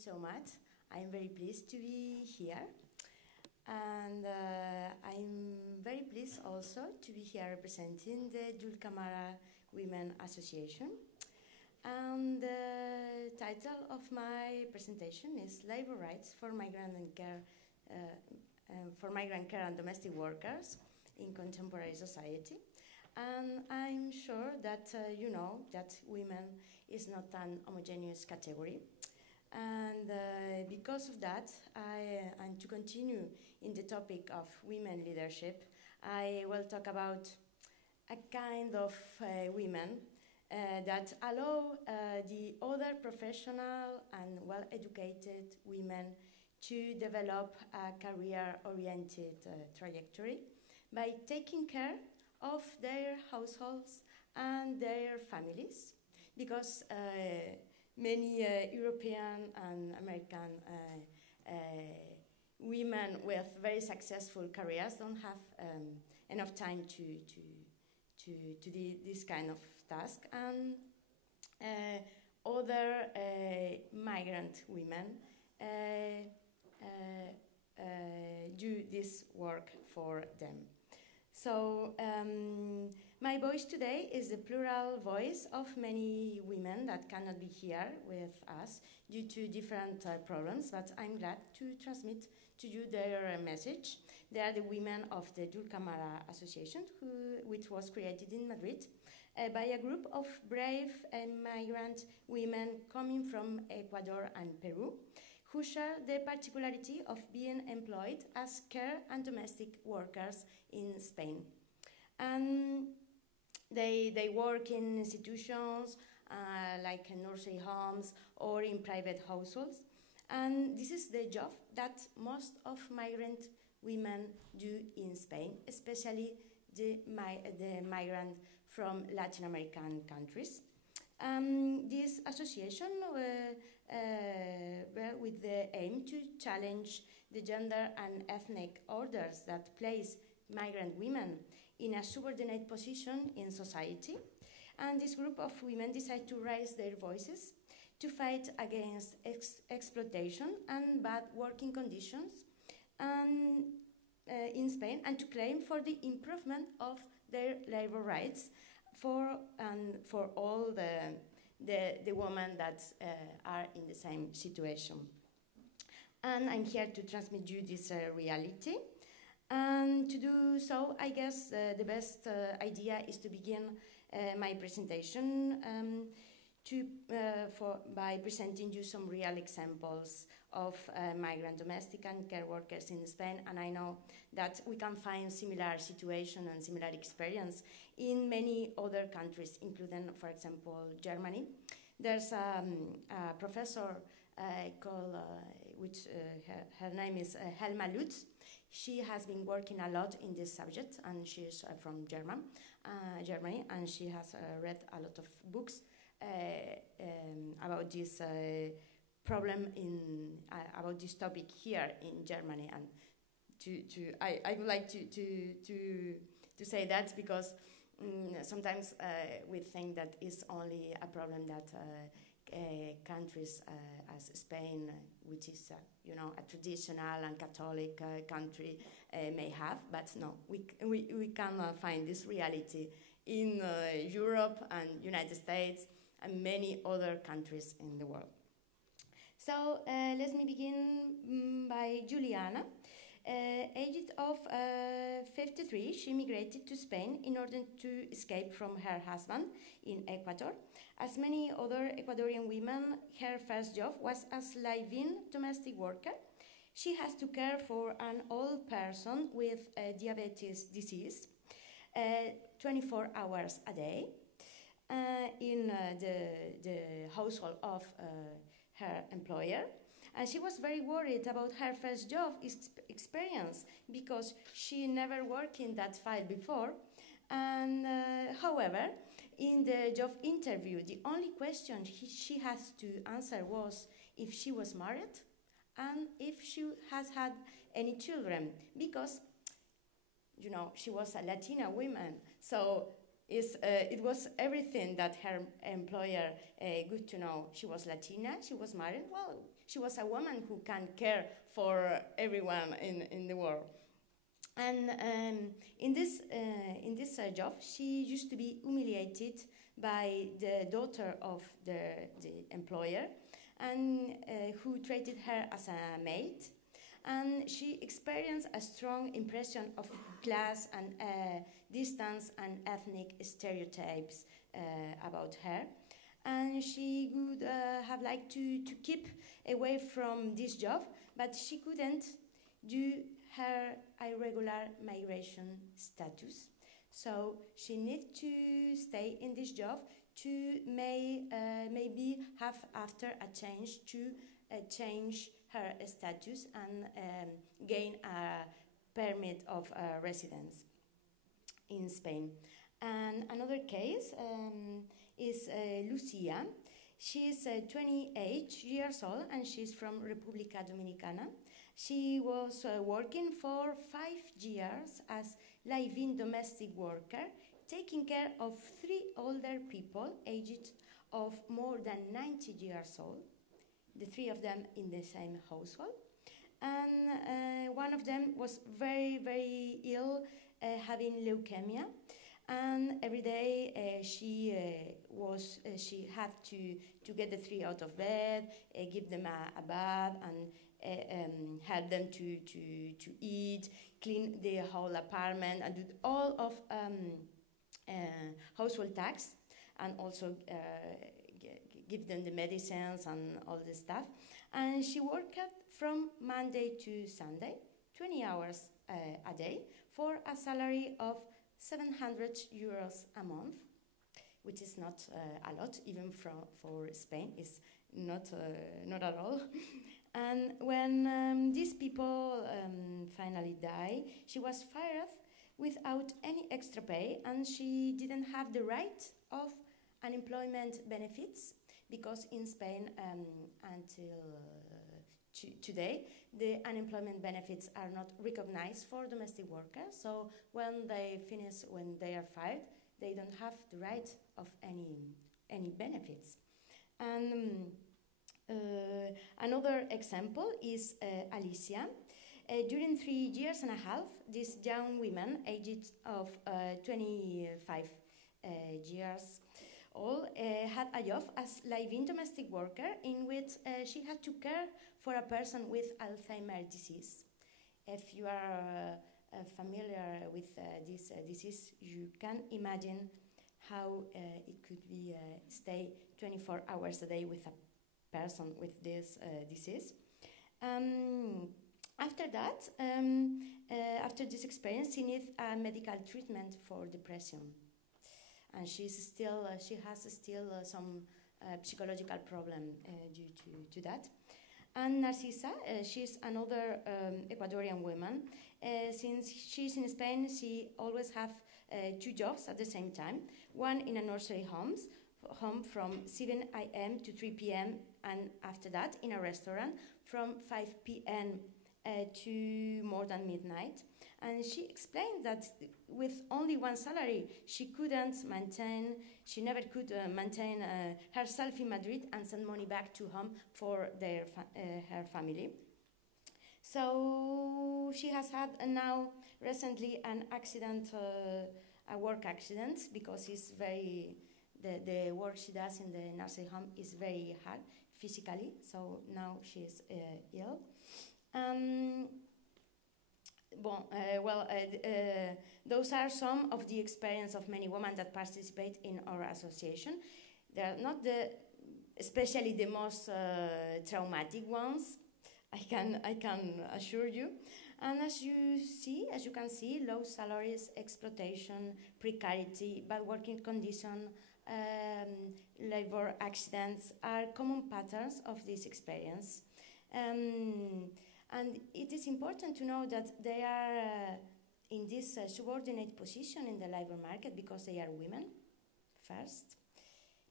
so much. I'm very pleased to be here. And I'm very pleased also to be here representing the Dulcamara Women Association. And the title of my presentation is Labor Rights for Migrant Care and Domestic Workers in Contemporary Society. And I'm sure that you know that women is not an homogeneous category. And because of that, and to continue in the topic of women leadership, I will talk about a kind of women that allow the other professional and well-educated women to develop a career-oriented trajectory by taking care of their households and their families, because many European and American women with very successful careers don't have enough time to do this kind of task, and other migrant women do this work for them. So my voice today is the plural voice of many women that cannot be here with us due to different problems, but I'm glad to transmit to you their message. They are the women of the Dulcamara Association, which was created in Madrid by a group of brave migrant women coming from Ecuador and Peru, who share the particularity of being employed as care and domestic workers in Spain. And they work in institutions like nursery homes or in private households. And this is the job that most of migrant women do in Spain, especially the migrant from Latin American countries. This association with the aim to challenge the gender and ethnic orders that place migrant women in a subordinate position in society. And this group of women decide to raise their voices to fight against exploitation and bad working conditions in Spain, and to claim for the improvement of their labor rights for all the women that are in the same situation. And I'm here to transmit you this reality. And to do so, I guess the best idea is to begin my presentation by presenting you some real examples of migrant domestic and care workers in Spain. And I know that we can find similar situation and similar experience in many other countries, including, for example, Germany. There's a professor called, her name is Helma Lutz. She has been working a lot in this subject, and she's from Germany, and she has read a lot of books about this problem about this topic here in Germany. And I would like to say that because sometimes we think that it's only a problem that countries as Spain, which is a traditional and Catholic country, may have, but no, we can find this reality in Europe and United States and many other countries in the world. So let me begin by Juliana. Aged of 53, she migrated to Spain in order to escape from her husband in Ecuador. As many other Ecuadorian women, her first job was as live-in domestic worker. She has to care for an old person with diabetes disease 24 hours a day in the household of her employer. And she was very worried about her first job experience because she never worked in that field before. And however, in the job interview, the only question she has to answer was if she was married and if she has had any children, because she was a Latina woman. So It was everything that her employer good to know. She was Latina, she was married. Well, she was a woman who can care for everyone in the world. And in this job, she used to be humiliated by the daughter of the employer, and who treated her as a maid. And she experienced a strong impression of class and distance and ethnic stereotypes about her. And she would have liked to keep away from this job, but she couldn't due her irregular migration status. So she needed to stay in this job to maybe have after a change to change her status and gain a permit of residence in Spain. And another case is Lucia. She's 28 years old and she's from República Dominicana. She was working for 5 years as live-in domestic worker, taking care of 3 older people aged of more than 90 years old, the 3 of them in the same household. And one of them was very, very ill, having leukemia. And every day she had to get the 3 out of bed, give them a bath, and help them to eat, clean the whole apartment, and do all of household tasks, and also give them the medicines and all the stuff. And she worked from Monday to Sunday, 20 hours a day, for a salary of 700 euros a month, which is not a lot, even for Spain. It's not at all. And when these people finally died, she was fired without any extra pay, and she didn't have the right of unemployment benefits, because in Spain until today the unemployment benefits are not recognized for domestic workers. So when they are fired, they don't have the right of any benefits. And another example is Alicia. During 3 years and a half, this young woman, aged of 25 years old, had a job as live-in domestic worker, in which she had to care for a person with Alzheimer's disease. If you are familiar with this disease, you can imagine how it could be stay 24 hours a day with a person with this disease. After that, after this experience, she needs a medical treatment for depression, and she has still some psychological problem due to that. And Narcisa, she's another Ecuadorian woman. Since she's in Spain, she always have 2 jobs at the same time. One in a nursery home from 7 a.m. to 3 p.m. and after that in a restaurant from 5 p.m. To more than midnight. And she explained that with only one salary, she never could maintain herself in Madrid and send money back to home for her family. So she has had now recently an accident, a work accident, because the work she does in the nursing home is very hard physically. So now she is ill. Those are some of the experience of many women that participate in our association. They are not especially the most traumatic ones, I can assure you. And as you can see, low salaries, exploitation, precarity, bad working conditions, labor accidents are common patterns of this experience. And it is important to know that they are in this subordinate position in the labor market because they are women, first,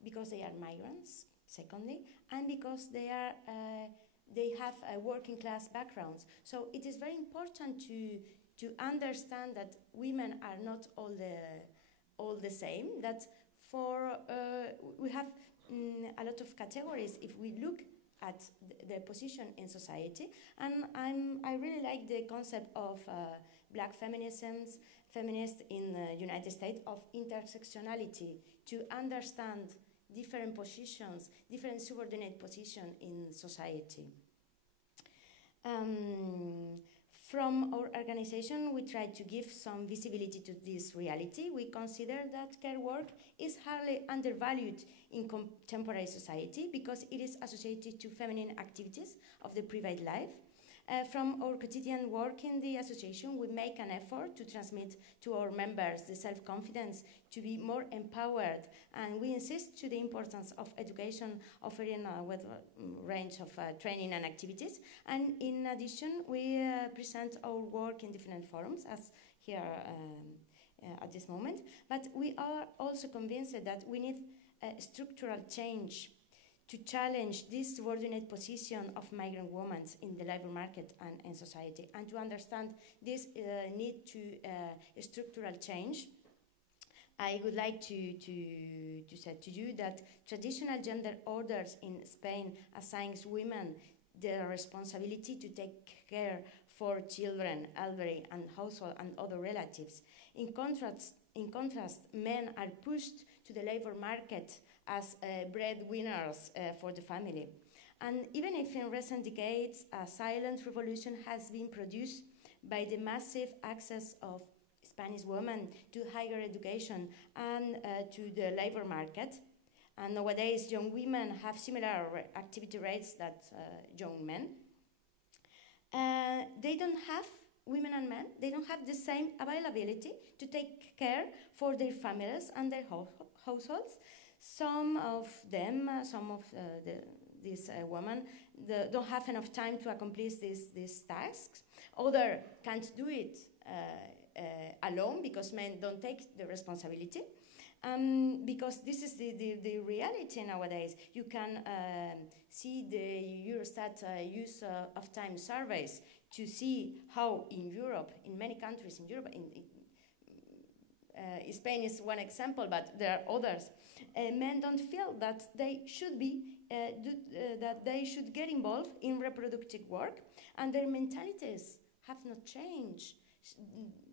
because they are migrants, secondly, and because they have working class backgrounds. So it is very important to understand that women are not all all the same. That for we have a lot of categories if we look at their position in society, and I really like the concept of black feminists in the United States of intersectionality, to understand different positions, different subordinate positions in society. From our organization, we try to give some visibility to this reality. We consider that care work is highly undervalued in contemporary society because it is associated to feminine activities of the private life. From our quotidian work in the association, we make an effort to transmit to our members the self-confidence to be more empowered, and we insist to the importance of education, offering a wide range of training and activities. And in addition, we present our work in different forums, as here at this moment. But we are also convinced that we need a structural change to challenge this subordinate position of migrant women in the labor market and in society, and to understand this need to structural change. I would like to say to you that traditional gender orders in Spain assigns women the responsibility to take care for children, elderly, and household and other relatives. In contrast, men are pushed to the labor market as breadwinners for the family. And even if in recent decades a silent revolution has been produced by the massive access of Spanish women to higher education and to the labor market, and nowadays young women have similar activity rates that young men, they don't have, women and men, they don't have the same availability to take care for their families and their households. Some of them, these women, don't have enough time to accomplish these tasks. Others can't do it alone because men don't take the responsibility. Because this is the reality nowadays. You can see the Eurostat use of time surveys to see how in Europe, in many countries in Europe, Spain is one example, but there are others. Men don't feel that they should be, that they should get involved in reproductive work, and their mentalities have not changed,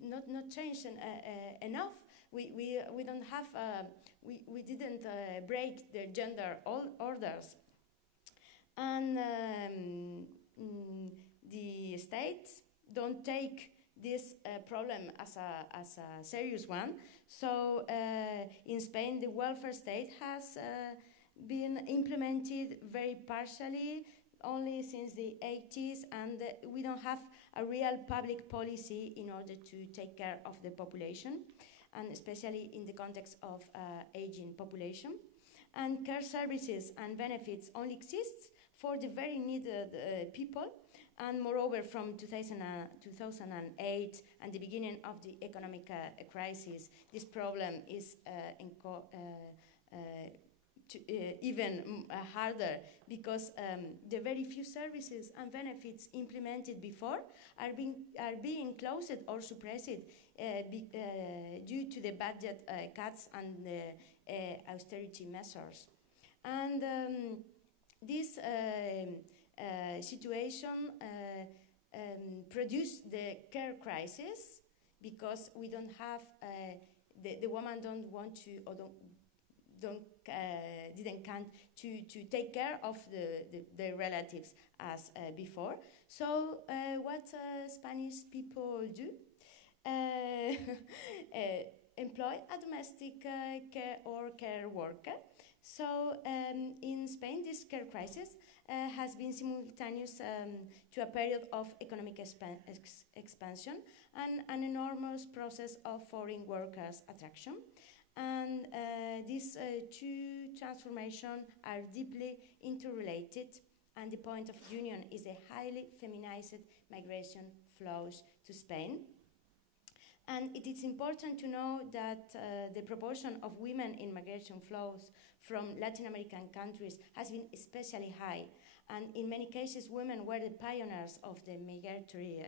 not changed enough. We don't have, we didn't break the gender orders, and the states don't take this problem as a serious one. So in Spain, the welfare state has been implemented very partially, only since the 80s, and we don't have a real public policy in order to take care of the population, and especially in the context of aging population. And care services and benefits only exist for the very needed people. And moreover, from 2008 and the beginning of the economic crisis, this problem is even harder, because the very few services and benefits implemented before are being closed or suppressed due to the budget cuts and the austerity measures. And this situation produced the care crisis, because we don't have the woman don't want to, or didn't can to take care of their relatives as before. So what Spanish people do? Employ a domestic care or care worker. So in Spain, this care crisis has been simultaneous to a period of economic expansion and an enormous process of foreign workers' attraction. And these two transformations are deeply interrelated, and the point of union is the highly feminized migration flows to Spain. And it is important to know that the proportion of women in migration flows from Latin American countries has been especially high. And in many cases, women were the pioneers of the migratory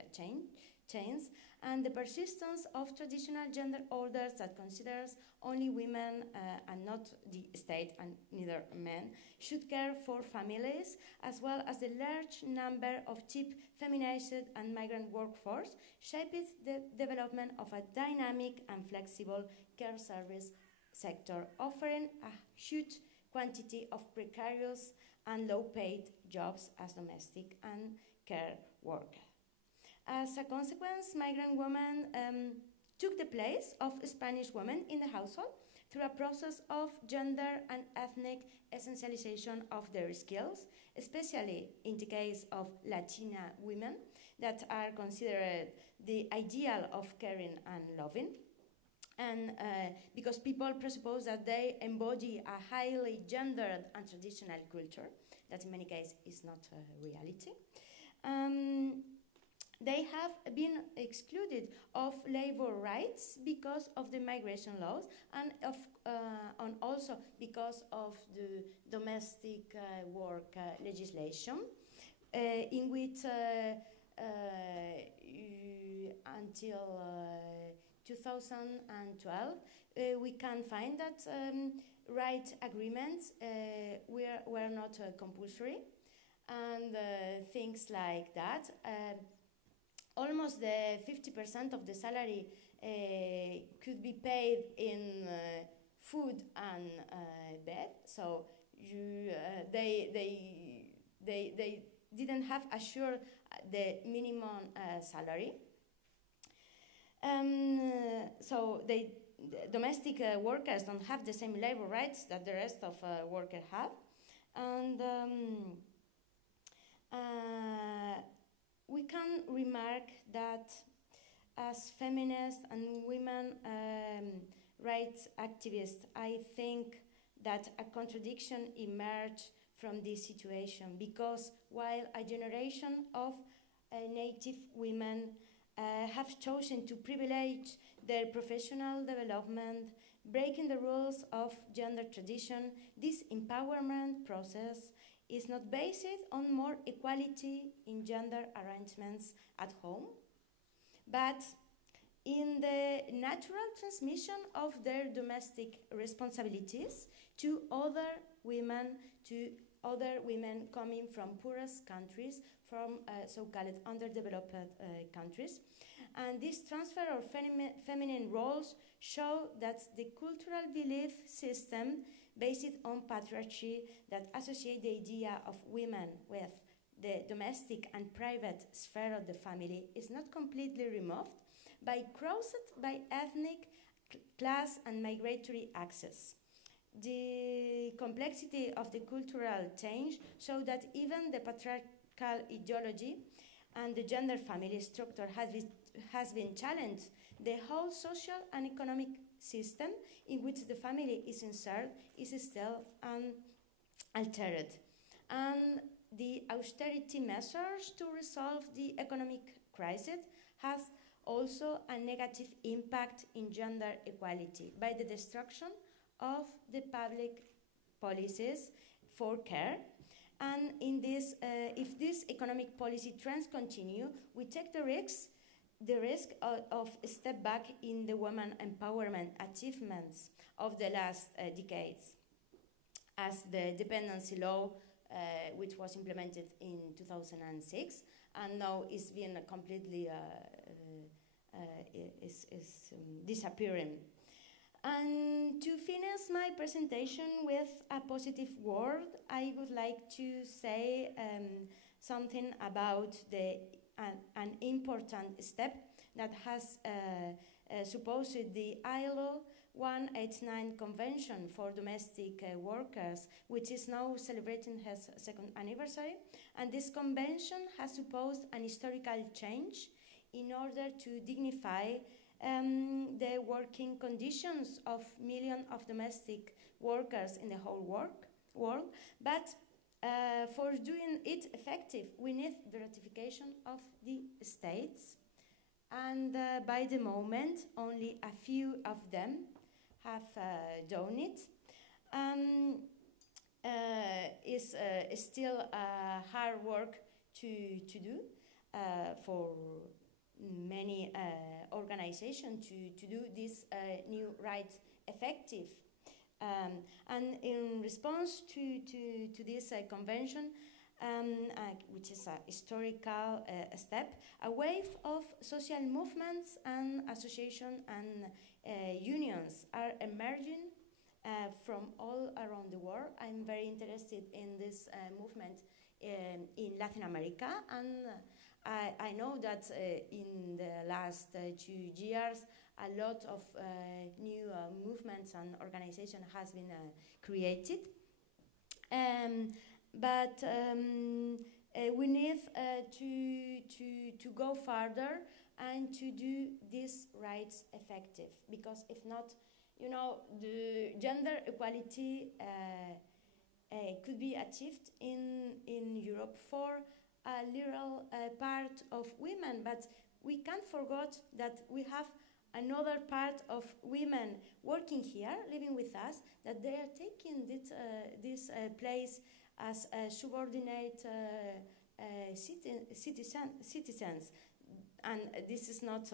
chains, and the persistence of traditional gender orders that considers only women and not the state and neither men should care for families, as well as the large number of cheap, feminized and migrant workforce, shaped the development of a dynamic and flexible care service sector, offering a huge quantity of precarious and low-paid jobs as domestic and care workers. As a consequence, migrant women took the place of Spanish women in the household through a process of gender and ethnic essentialization of their skills, especially in the case of Latina women that are considered the ideal of caring and loving. And because people presuppose that they embody a highly gendered and traditional culture, that in many cases is not a reality. They have been excluded of labor rights because of the migration laws and also because of the domestic work legislation, in which until 2012 we can find that right agreements were not compulsory, and things like that. Almost the 50% of the salary could be paid in food and bed. So they didn't have assured the minimum salary. So the domestic workers don't have the same labor rights that the rest of workers have, and we can remark that as feminists and women rights activists, I think that a contradiction emerged from this situation, because while a generation of native women have chosen to privilege their professional development, breaking the rules of gender tradition, this empowerment process is not based on more equality in gender arrangements at home, but in the natural transmission of their domestic responsibilities to other women coming from poorest countries, from so-called underdeveloped countries. And this transfer of feminine roles show that the cultural belief system based on patriarchy that associate the idea of women with the domestic and private sphere of the family is not completely removed, but crossed by ethnic, class and migratory access. The complexity of the cultural change show that even the patriarchal ideology and the gender family structure has been challenged. The whole social and economic system in which the family is inserted is still unaltered. And the austerity measures to resolve the economic crisis has also a negative impact in gender equality by the destruction of the public policies for care. And in this, if this economic policy trends continue, we take the risk of a step back in the women empowerment achievements of the last decades, as the dependency law, which was implemented in 2006, and now is being completely disappearing. And to finish my presentation with a positive word, I would like to say something about an important step that has supposed the ILO 189 Convention for Domestic Workers, which is now celebrating its second anniversary. And this convention has supposed an historical change in order to dignify the working conditions of millions of domestic workers in the whole world. But for doing it effective, we need the ratification of the states. And by the moment, only a few of them have done it. Is still hard work to do for many organizations to do this new rights effective. And in response to this convention, which is a historical step, a wave of social movements and associations and unions are emerging from all around the world. I'm very interested in this movement in Latin America, and I know that in the last 2 years a lot of new movements and organizations has been created. But we need to go further and to do these rights effective, because if not, you know, the gender equality could be achieved in Europe for a little part of women, but we can't forget that we have another part of women working here, living with us, that they are taking this place as subordinate citizens, and this is not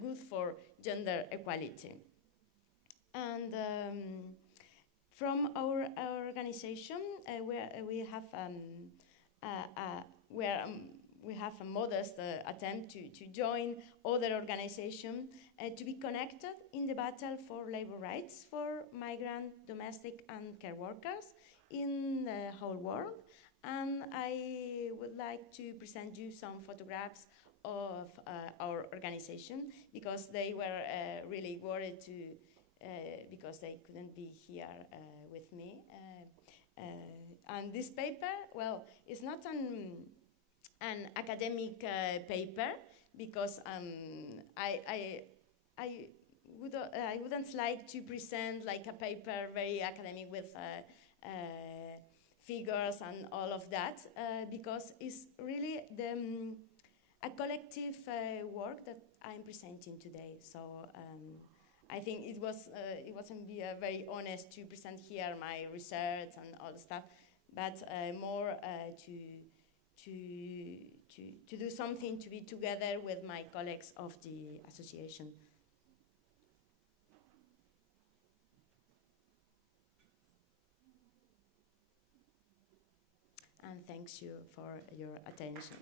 good for gender equality. And from our organization, we have a modest attempt to join other organizations to be connected in the battle for labor rights for migrant, domestic, and care workers in the whole world. And I would like to present you some photographs of our organization, because they were really worried because they couldn't be here with me. And this paper, well, it's not an academic paper, because I wouldn't like to present like a paper very academic with figures and all of that, because it's really a collective work that I'm presenting today. So I think it wasn't very honest to present here my research and all the stuff, but more to do something, to be together with my colleagues of the association. And thanks you for your attention.